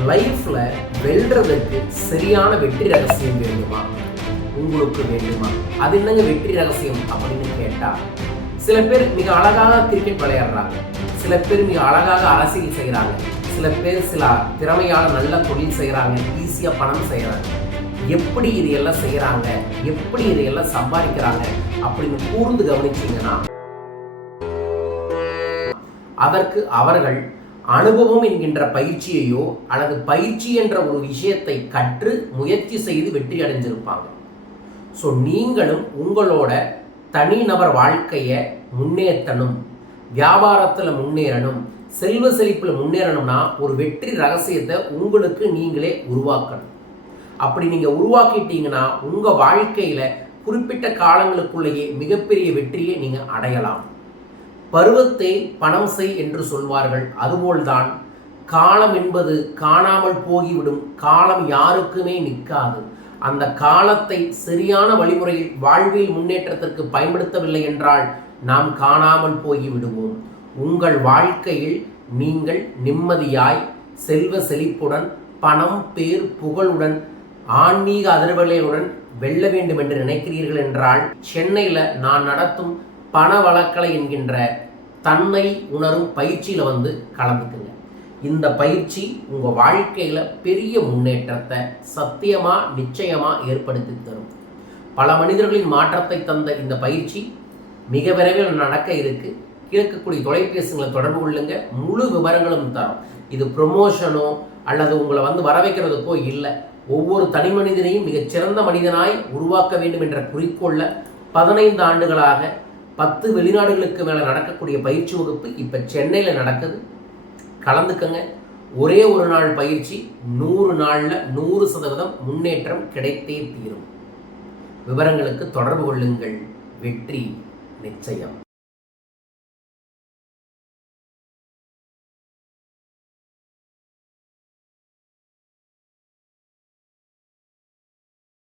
லைஃப்ல வெல்றதுக்கு சரியான வெற்றி ரகசியம் வேண்டுமா? உங்களுக்கு வேண்டுமா? அது என்னங்க வெற்றி ரகசியம் அப்படின்னு கேட்டா சில பேர் மிக அழகாக கிரிக்கெட் விளையாடுறாங்க. சில பேர் மிக அழகாக அரசியல் செய்கிறாங்க சில பேர் சில திறமையான நல்ல தொழில் செய்கிறாங்க ஈஸியாக பணம் செய்கிறாங்க எப்படி இதையெல்லாம் செய்கிறாங்க எப்படி இதையெல்லாம் சம்பாதிக்கிறாங்க? அப்படின்னு கூர்ந்து கவனிச்சிங்கன்னா அதற்கு அவர்கள் அனுபவம் என்கின்ற பயிற்சியையோ அல்லது பயிற்சி என்ற ஒரு விஷயத்தை கற்று முயற்சி செய்து வெற்றி அடைஞ்சிருப்பாங்க ஸோ நீங்களும் உங்களோட தனிநபர் வாழ்க்கையை முன்னேற்றணும். வியாபாரத்தில் முன்னேறணும். செல்வ செழிப்பில் முன்னேறணும்னா ஒரு வெற்றி ரகசியத்தை உங்களுக்கு நீங்களே உருவாக்கணும். அப்படி நீங்கள் உருவாக்கிட்டீங்கன்னா உங்கள் வாழ்க்கையில் குறிப்பிட்ட காலங்களுக்குள்ளேயே மிகப்பெரிய வெற்றியை நீங்கள் அடையலாம். பருவத்தை பணம் செய் என்று சொல்வார்கள். அதுபோல்தான் காலம் என்பது காணாமல் போகிவிடும். காலம் யாருக்குமே நிற்காது. அந்த காலத்தை சரியான வழிமுறையில் வாழ்வில் முன்னேற்றத்திற்கு பயன்படுத்தவில்லை என்றால் நாம் காணாமல் போய்விடுவோம் உங்கள் வாழ்க்கையில் நீங்கள் நிம்மதியாய் செல்வ செழிப்புடன் பணம் பேர் புகழுடன் ஆன்மீக அதிர்வலையுடன் வெல்ல வேண்டும் என்று நினைக்கிறீர்கள் என்றால் சென்னையில் நான் நடத்தும் பண வழக்கலை என்கின்ற தன்னை உணரும் பயிற்சியில் வந்து கலந்துக்குங்க. இந்த பயிற்சி உங்கள் வாழ்க்கையில் பெரிய முன்னேற்றத்தை சத்தியமாக நிச்சயமாக ஏற்படுத்தி தரும். பல மனிதர்களின் மாற்றத்தை தந்த இந்த பயிற்சி மிக விரைவில் நடக்க இருக்கு. இருக்கக்கூடிய தொலைபேசிகளை தொடர்பு கொள்ளுங்க. முழு விவரங்களும் தரும். இது ப்ரொமோஷனோ அல்லது உங்களை வந்து வர வைக்கிறதுக்கோ இல்லை. ஒவ்வொரு தனி மனிதனையும் மிகச்சிறந்த மனிதனாய் உருவாக்க வேண்டும் என்ற குறிக்கோளில் பதினைந்து ஆண்டுகளாக பத்து வெளிநாடுகளுக்கு மேலே நடக்கக்கூடிய பயிற்சி வகுப்பு இப்போ சென்னையில் நடக்குது. கலந்துக்கங்க. ஒரே ஒரு நாள் பயிற்சி நூறு நாளில் நூறு சதவீதம் முன்னேற்றம் கிடைத்தே தீரும். விவரங்களுக்கு தொடர்பு கொள்ளுங்கள். வெற்றி நிச்சயம்.